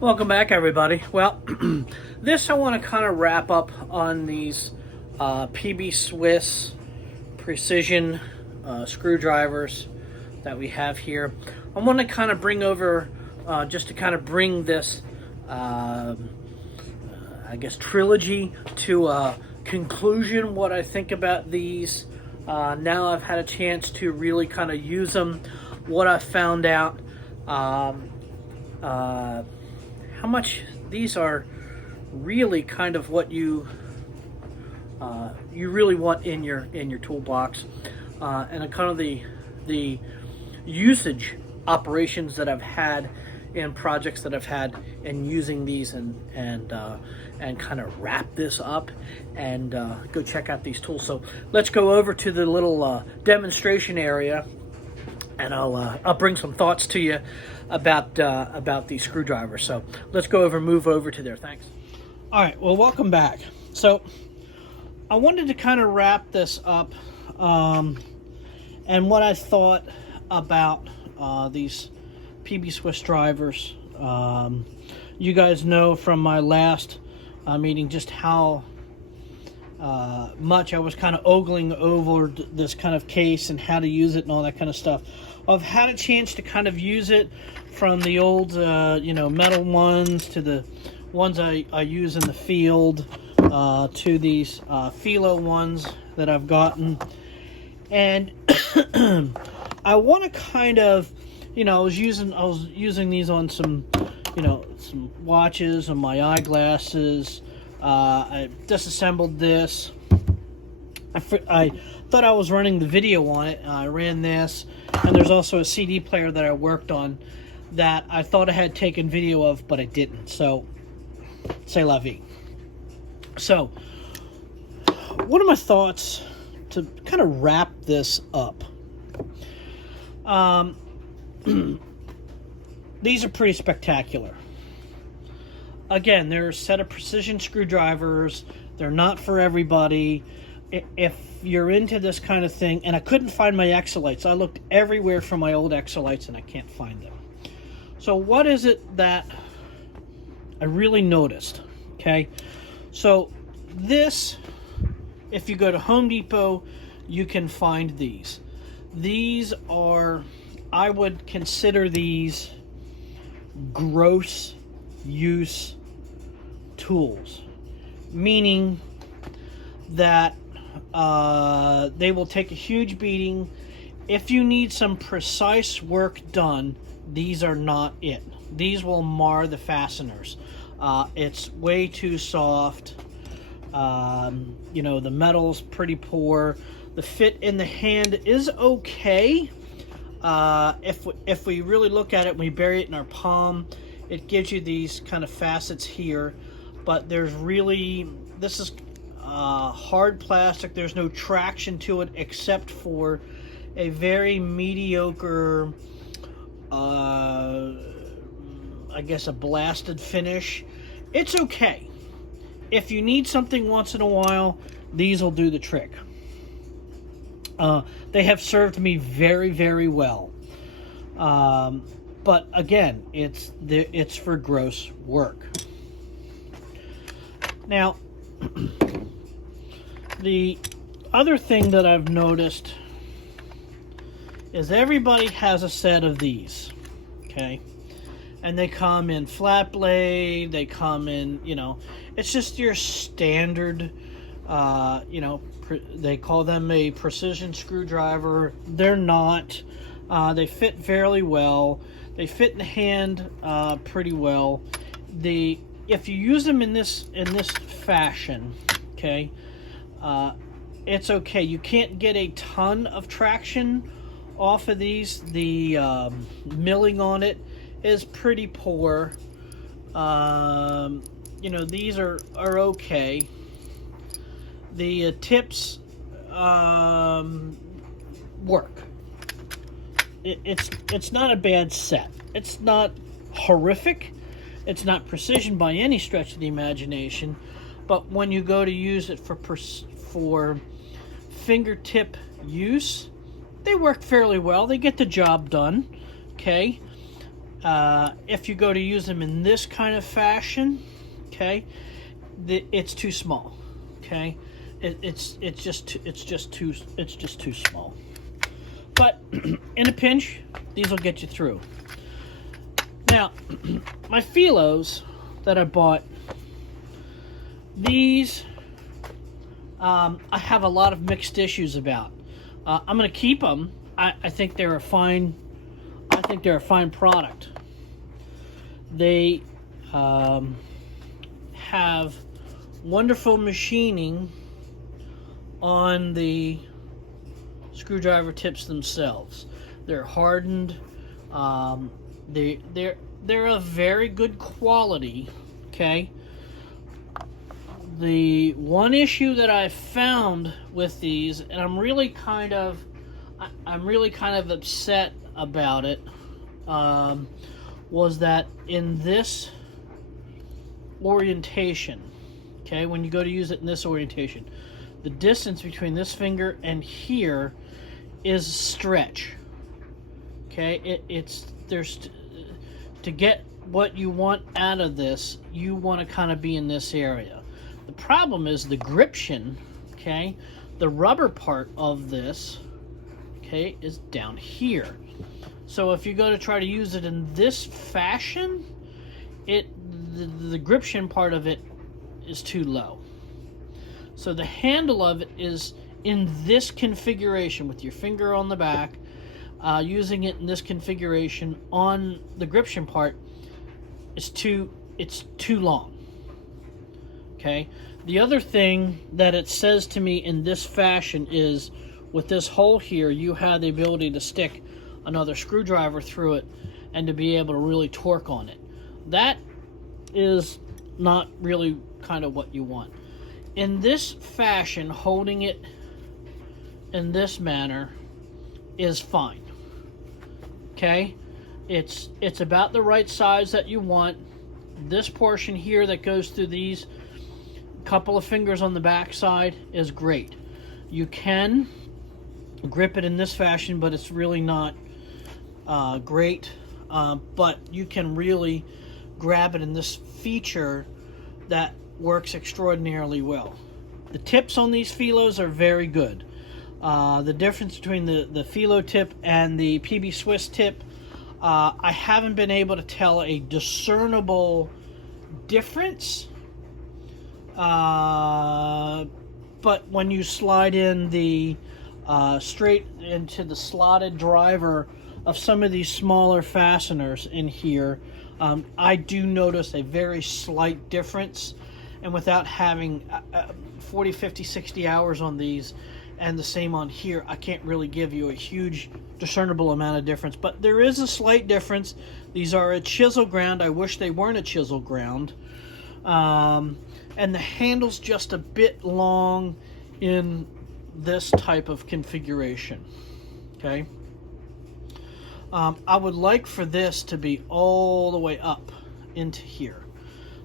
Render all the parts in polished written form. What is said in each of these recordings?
Welcome back, everybody. Well, this I want to kind of wrap up on these PB Swiss precision screwdrivers that we have here. I want to kind of bring over, just to kind of bring this, I guess, trilogy to a conclusion, what I think about these. Now I've had a chance to really kind of use them, what I found out. How much these are really kind of what you really want in your toolbox, and kind of the usage operations that I've had in projects that I've had, and using these and kind of wrap this up and go check out these tools. So let's go over to the little demonstration area, and I'll bring some thoughts to you about these screwdrivers. So let's go over, move over to there. Thanks. All right, well, welcome back. So I wanted to kind of wrap this up, and what I thought about these PB Swiss drivers. You guys know from my last meeting just how much I was kind of ogling over this kind of case and how to use it and all that kind of stuff. I've had a chance to kind of use it from the old, metal ones to the ones I use in the field, to these Phyllos ones that I've gotten. And I want to kind of, I was using these on some, some watches and my eyeglasses. I disassembled this. I thought I was running the video on it. I ran this, and there's also a CD player that I worked on that I thought I had taken video of, but I didn't. So, c'est la vie. So, what are my thoughts to kind of wrap this up? These are pretty spectacular. Again, they're a set of precision screwdrivers. They're not for everybody. If you're into this kind of thing, and I couldn't find my Exolites. I looked everywhere for my old Exolites, and I can't find them. So what is it that I really noticed? Okay, so this, if you go to Home Depot, you can find these. These are, I would consider these gross use tools, meaning that they will take a huge beating. If you need some precise work done, these are not it. These will mar the fasteners. It's way too soft. The metal's pretty poor. The fit in the hand is okay. If we really look at it and we bury it in our palm, it gives you these kind of facets here, but this is hard plastic. There's no traction to it except for a very mediocre, I guess a blasted finish. It's okay. If you need something once in a while, these will do the trick. They have served me very, very well. But again, it's for gross work. Now, the other thing that I've noticed is everybody has a set of these, okay? And they come in flat blade, they come in, it's just your standard, they call them a precision screwdriver. They're not. They fit fairly well. They fit in the hand pretty well. If you use them in this fashion, okay, it's okay. You can't get a ton of traction off of these. The milling on it is pretty poor. These are okay. The tips work. It's not a bad set. It's not horrific. It's not precision by any stretch of the imagination. But when you go to use it for fingertip use, they work fairly well. They get the job done. Okay. If you go to use them in this kind of fashion, okay, it's too small. Okay, it's just too small. But in a pinch, these will get you through. Now, my Phyllos that I bought, these I have a lot of mixed issues about. I'm going to keep them. I think they're a fine. I think they're a fine product. They have wonderful machining on the screwdriver tips themselves. They're hardened. They're of very good quality. Okay. The one issue that I found with these, and I'm really kind of upset about it, was that in this orientation, okay, when you go to use it in this orientation, the distance between this finger and here is a stretch. Okay, there's to get what you want out of this, you want to kind of be in this area. The problem is the gription, okay, the rubber part of this, okay, is down here. So if you go to try to use it in this fashion, the gription part of it is too low. So the handle of it is in this configuration with your finger on the back, using it in this configuration on the gription part it's too long. Okay. The other thing that it says to me in this fashion is with this hole here, you have the ability to stick another screwdriver through it and to be able to really torque on it. That is not really kind of what you want. In this fashion, holding it in this manner is fine. Okay? It's about the right size that you want. This portion here that goes through these couple of fingers on the back side is great. You can grip it in this fashion, but it's really not great. But you can really grab it in this feature that works extraordinarily well. The tips on these Phyllos are very good. The difference between the Phyllo tip and the PB Swiss tip, I haven't been able to tell a discernible difference. But when you slide in the straight into the slotted driver of some of these smaller fasteners in here, I do notice a very slight difference. And without having 40, 50, 60 hours on these and the same on here, I can't really give you a huge discernible amount of difference. But there is a slight difference. These are a chisel ground. I wish they weren't a chisel ground. And the handle's just a bit long in this type of configuration. Okay. I would like for this to be all the way up into here.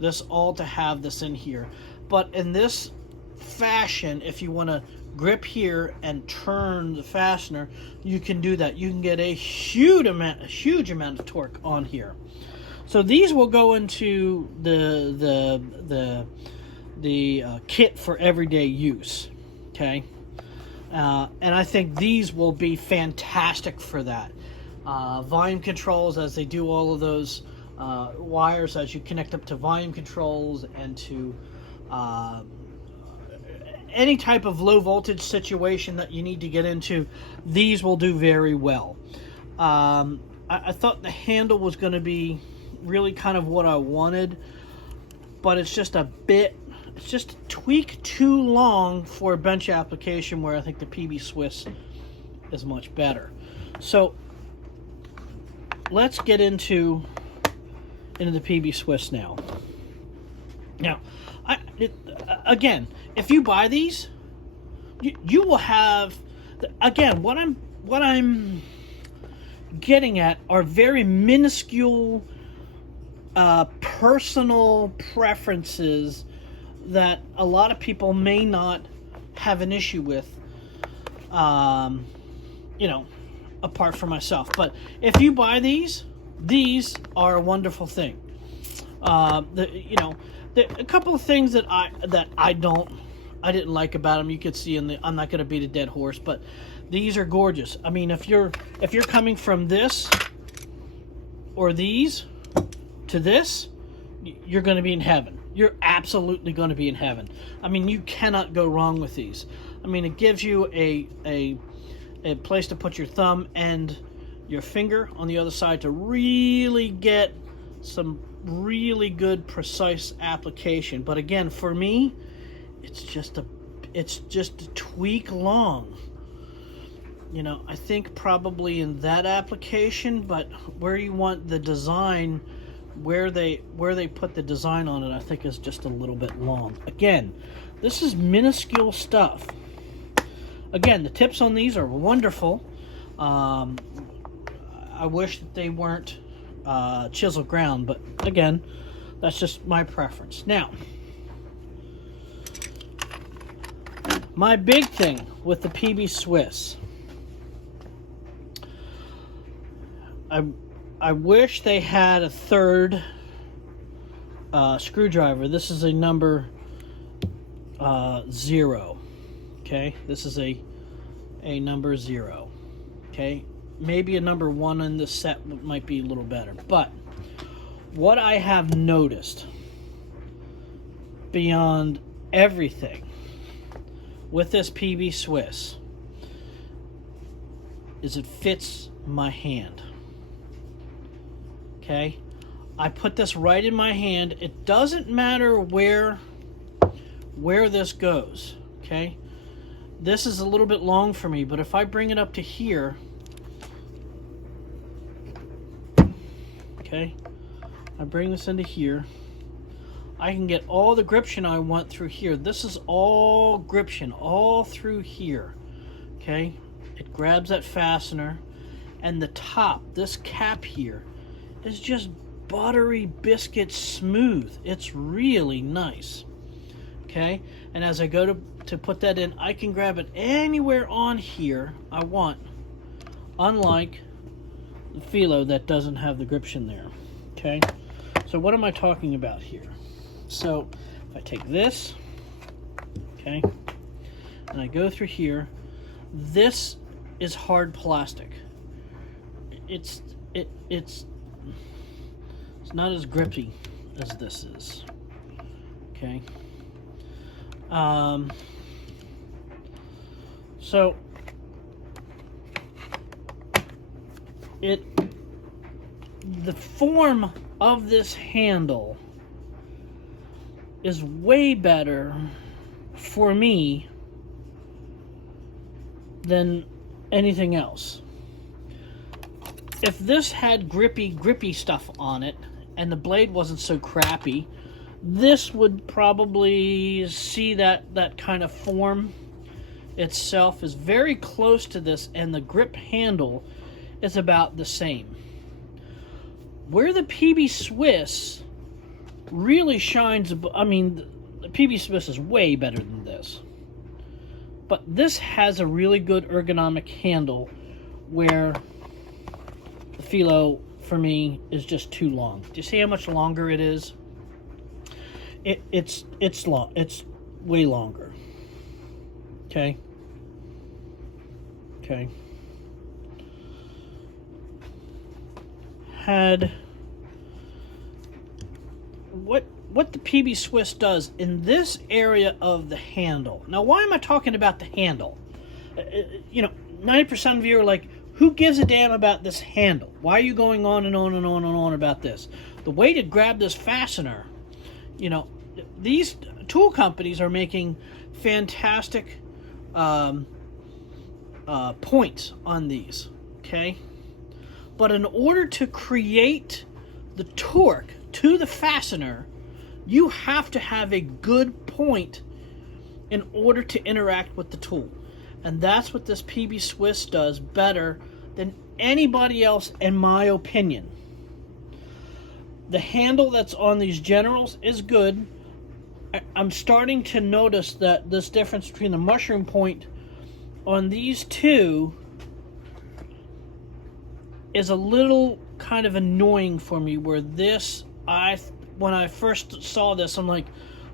This all to have this in here. But in this fashion, if you want to grip here and turn the fastener, you can do that. You can get a huge amount of torque on here. So these will go into the kit for everyday use. Okay. And I think these will be fantastic for that. Volume controls, as they do all of those wires as you connect up to volume controls and to any type of low voltage situation that you need to get into, these will do very well. I thought the handle was going to be really kind of what I wanted, but it's just a tweak too long for a bench application where I think the PB Swiss is much better. So let's get into the PB Swiss now. Now, again, if you buy these, you will have, again, what I'm getting at are very minuscule personal preferences that a lot of people may not have an issue with, apart from myself. But if you buy these, these are a wonderful thing. A couple of things that I didn't like about them. You could see I'm not going to beat a dead horse, but these are gorgeous. I mean, if you're coming from this or these to this, you're going to be in heaven. You're absolutely going to be in heaven. I mean, you cannot go wrong with these. I mean, it gives you a place to put your thumb and your finger on the other side to really get some really good precise application. But again, for me, it's just a tweak long. You know, I think probably in that application, but where you want the design, where they put the design on it, I think is just a little bit long. Again, this is minuscule stuff. Again, the tips on these are wonderful. I wish that they weren't chisel ground, but again, that's just my preference. Now, my big thing with the PB Swiss, I wish they had a third screwdriver. This is a number 0. Okay, this is a number 0. Okay, maybe a number 1 in this set might be a little better. But what I have noticed beyond everything with this PB Swiss is it fits my hand. Okay, I put this right in my hand. It doesn't matter where this goes. Okay, this is a little bit long for me, but if I bring it up to here, okay, I bring this into here, I can get all the gription I want through here. This is all gription all through here. Okay, it grabs that fastener, and the top, this cap here, is just buttery biscuit smooth. It's really nice. Okay, and as I go to put that in, I can grab it anywhere on here I want, unlike the Phyllo that doesn't have the gription there. Okay, so what am I talking about here? So if I take this, okay, and I go through here, this is hard plastic. It's not as grippy as this is. Okay. So the form of this handle is way better for me than anything else. If this had grippy stuff on it and the blade wasn't so crappy, this would probably see that kind of form itself is very close to this, and the grip handle is about the same. Where the PB Swiss really shines, I mean, the PB Swiss is way better than this, but this has a really good ergonomic handle, where the Phyllo for me is just too long. Do you see how much longer it is? It's long. It's way longer. Okay. Okay. Had what the PB Swiss does in this area of the handle. Now, why am I talking about the handle? You know, 90% of you are like, who gives a damn about this handle? Why are you going on and on and on and on about this? The way to grab this fastener, you know, these tool companies are making fantastic points on these, okay? But in order to create the torque to the fastener, you have to have a good point in order to interact with the tool. And that's what this PB Swiss does better than anybody else, in my opinion. The handle that's on these Generals is good. I'm starting to notice that this difference between the mushroom point on these two is a little kind of annoying for me, where this, when I first saw this, I'm like,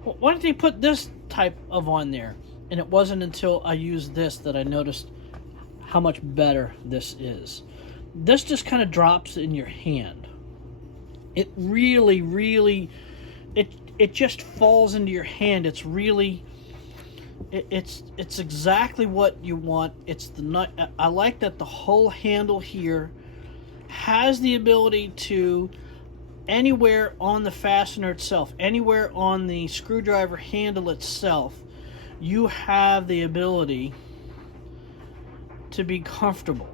well, why didn't they put this type of on there? And it wasn't until I used this that I noticed how much better this is. This just kind of drops in your hand. It really, really, it just falls into your hand. It's really, it's exactly what you want. It's the nut. I like that the whole handle here has the ability to, anywhere on the fastener itself, anywhere on the screwdriver handle itself, you have the ability to be comfortable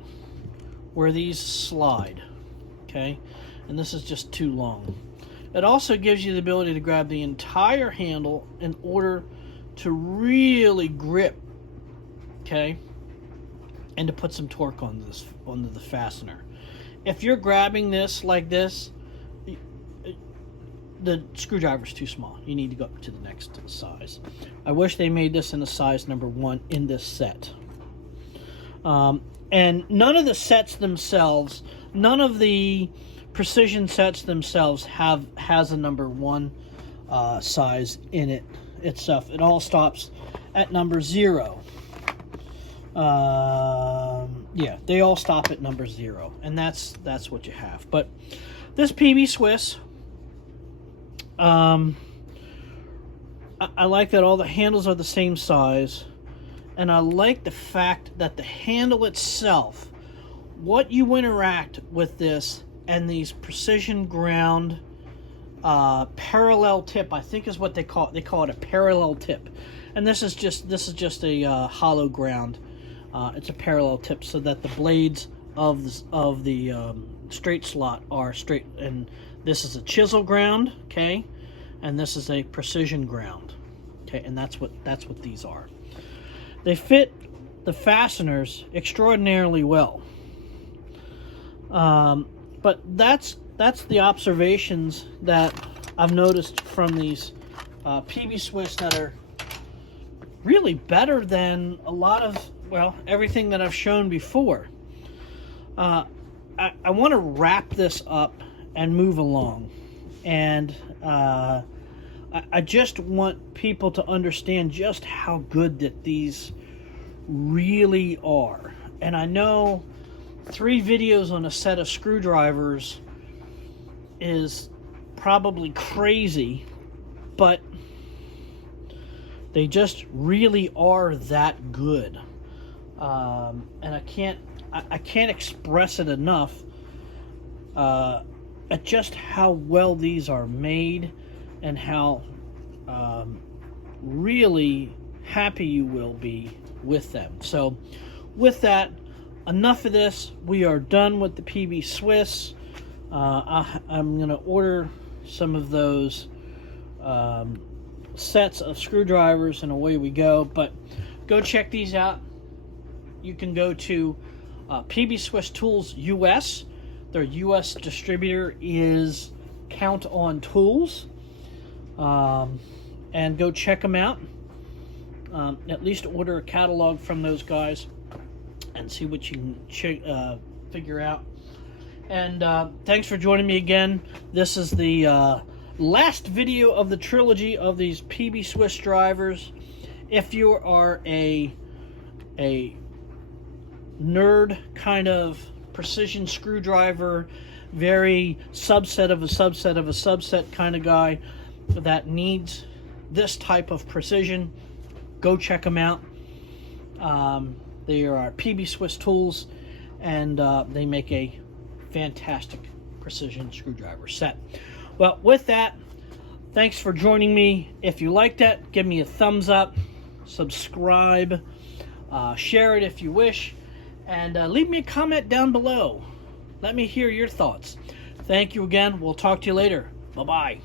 where these slide, okay? And this is just too long. It also gives you the ability to grab the entire handle in order to really grip, okay? And to put some torque on this, onto the fastener. If you're grabbing this like this, the screwdriver's too small. You need to go up to the next size. I wish they made this in a size number 1 in this set. And none of the sets themselves, none of the precision sets themselves has a number 1 size in it itself. It all stops at number 0. Yeah, they all stop at number 0, and that's what you have. But this PB Swiss, I like that all the handles are the same size, and I like the fact that the handle itself, what you interact with this and these precision ground parallel tip, I think is what they call it. They call it a parallel tip, and this is just a hollow ground. It's a parallel tip so that the blades of the straight slot are straight, and this is a chisel ground, okay, and this is a precision ground, okay, and that's what these are. They fit the fasteners extraordinarily well, but that's the observations that I've noticed from these PB Swiss that are really better than a lot of, well, everything that I've shown before. I want to wrap this up and move along, and I just want people to understand just how good that these really are. And I know 3 videos on a set of screwdrivers is probably crazy, but they just really are that good. And I can't express it enough at just how well these are made, and how really happy you will be with them. So with that, enough of this. We are done with the PB Swiss. I'm going to order some of those sets of screwdrivers, and away we go. But go check these out. You can go to PB Swiss Tools US. Their US distributor is Count On Tools. And go check them out. At least order a catalog from those guys and see what you can figure out. And thanks for joining me again. This is the last video of the trilogy of these PB Swiss drivers. If you are a nerd kind of precision screwdriver, very subset of a subset of a subset kind of guy that needs this type of precision, go check them out. They are PB Swiss Tools, and they make a fantastic precision screwdriver set. Well, with that, thanks for joining me. If you liked that, give me a thumbs up, subscribe, share it if you wish, and leave me a comment down below. Let me hear your thoughts. Thank you again. We'll talk to you later. Bye-bye.